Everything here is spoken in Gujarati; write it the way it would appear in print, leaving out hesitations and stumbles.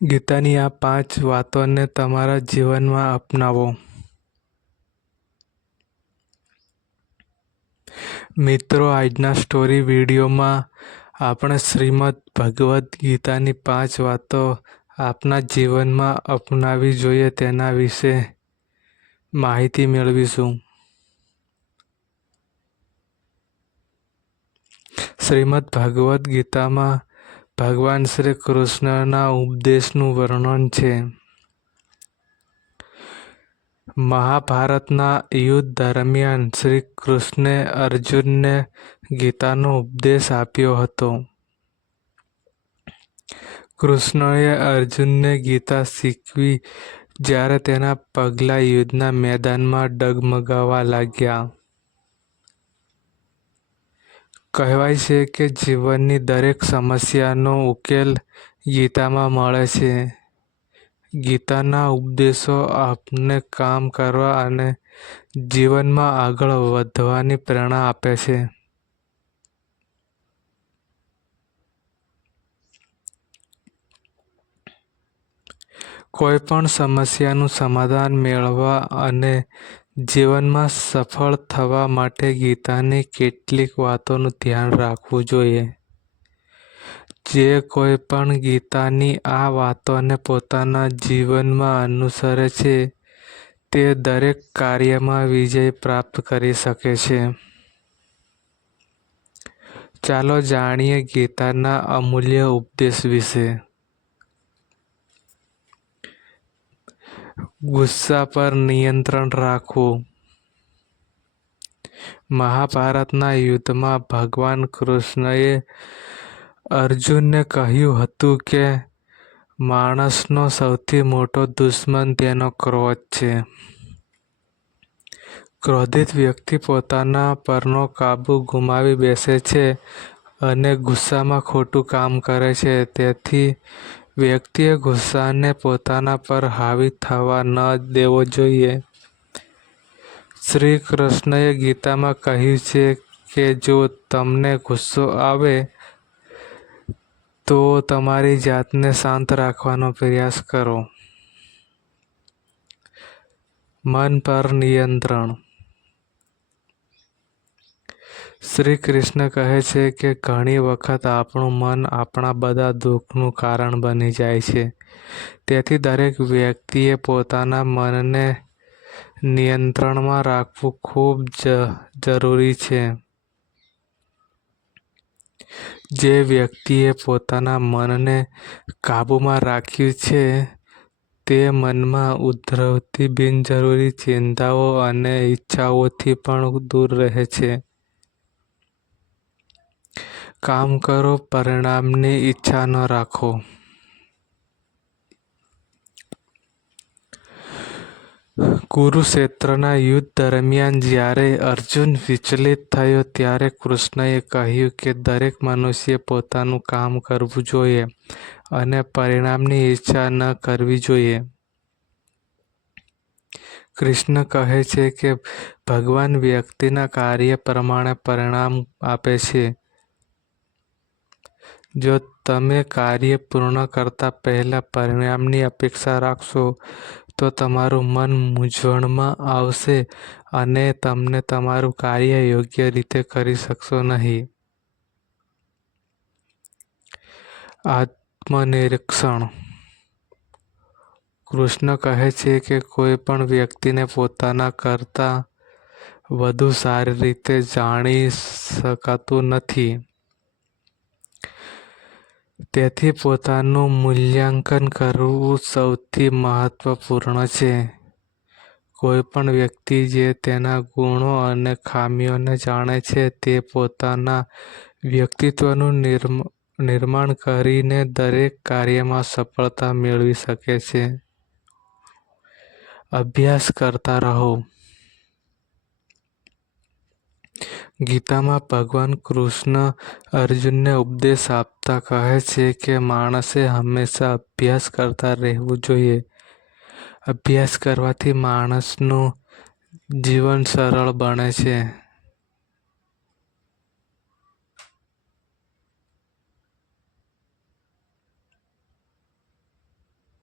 ગીતાની આ 5 વાતોને તમારા જીવનમાં અપનાવો. મિત્રો, આજના સ્ટોરી વિડીયોમાં આપણે શ્રીમદ ભગવદ્ ગીતાની 5 વાતો આપના જીવનમાં અપનાવી જોઈએ તેના વિશે માહિતી મેળવીશું. શ્રીમદ ભગવદ્ ગીતામાં ભગવાન શ્રી કૃષ્ણના ઉપદેશનું વર્ણન છે. મહાભારતના યુદ્ધ દરમિયાન શ્રી કૃષ્ણે અર્જુનને ગીતાનો ઉપદેશ આપ્યો હતો. કૃષ્ણએ અર્જુનને ગીતા શીખવી જ્યારે તેના પગલાં યુદ્ધના મેદાનમાં ડગમગાવા લાગ્યા. કહેવાય છે કે જીવનની દરેક સમસ્યાનો ઉકેલ ગીતામાં મળે છે. ગીતાના ઉપદેશો આપણને કામ કરવા અને જીવનમાં આગળ વધવાની પ્રેરણા આપે છે. કોઈ પણ સમસ્યાનું સમાધાન મેળવવા અને જીવનમાં સફળ થવા માટે ગીતાની કેટલીક વાતોનું ધ્યાન રાખવું જોઈએ. જે કોઈ પણ ગીતાની આ વાતોને પોતાના જીવનમાં અનુસરે છે તે દરેક કાર્યમાં વિજય પ્રાપ્ત કરી શકે છે. ચાલો જાણીએ ગીતાના અમૂલ્ય ઉપદેશ વિશે. ગુસ્સા પર નિયંત્રણ રાખવું. મહાભારતના યુદ્ધમાં ભગવાન કૃષ્ણએ અર્જુનને કહ્યું હતું કે માણસનો સૌથી મોટો દુશ્મન તેનો ક્રોધ છે. ક્રોધિત વ્યક્તિ પોતાના પરનો કાબુ ગુમાવી બેસે છે અને ગુસ્સામાં ખોટું કામ કરે છે. તેથી વ્યક્તિએ ગુસ્સાને પોતાના પર હાવી થવા ન દેવો જોઈએ. શ્રી કૃષ્ણએ ગીતામાં કહ્યું છે કે જો તમને ગુસ્સો આવે તો તમારી જાતને શાંત રાખવાનો પ્રયાસ કરો. મન પર નિયંત્રણ. શ્રી કૃષ્ણ કહે છે કે ઘણી વખત આપણું મન આપણા બધા દુઃખનું કારણ બની જાય છે. તેથી દરેક વ્યક્તિએ પોતાના મનને નિયંત્રણમાં રાખવું ખૂબ જરૂરી છે. જે વ્યક્તિએ પોતાના મનને કાબૂમાં રાખ્યું છે તે મનમાં ઉદ્ભવતી બિનજરૂરી ચિંતાઓ અને ઈચ્છાઓથી પણ દૂર રહે છે. કામ કરો, પરિણામની ઈચ્છા ન રાખો. કુરુક્ષેત્રના યુદ્ધ દરમિયાન જ્યારે અર્જુન વિચલિત થયો ત્યારે કૃષ્ણએ કહ્યું કે દરેક મનુષ્યએ પોતાનું કામ કરવું જોઈએ અને પરિણામની ઈચ્છા ન કરવી જોઈએ. કૃષ્ણ કહે છે કે ભગવાન વ્યક્તિના કાર્ય પ્રમાણે પરિણામ આપે છે. જો તમે કાર્ય પૂર્ણ કરતા પહેલા પરિણામની અપેક્ષા રાખશો તો તમારું મન મૂંઝવણમાં આવશે અને તમે તમારું કાર્ય યોગ્ય રીતે કરી શકશો નહીં. આત્મનિરીક્ષણ. કૃષ્ણ કહે છે કે કોઈ પણ વ્યક્તિને પોતાના કરતાં વધુ સારી રીતે જાણી શકાતું નથી. તેથી પોતાનું મૂલ્યાંકન કરવું સૌથી મહત્વપૂર્ણ છે. કોઈ પણ વ્યક્તિ જે તેના ગુણો અને ખામીઓને જાણે છે તે પોતાના વ્યક્તિત્વનું નિર્માણ કરીને દરેક કાર્યમાં સફળતા મેળવી શકે છે. અભ્યાસ કરતા રહો. ગીતામાં ભગવાન કૃષ્ણ અર્જુનને ઉપદેશ આપતા કહે છે કે માણસે હંમેશા અભ્યાસ કરતા રહેવું જોઈએ. અભ્યાસ કરવાથી માણસનું જીવન સરળ બને છે.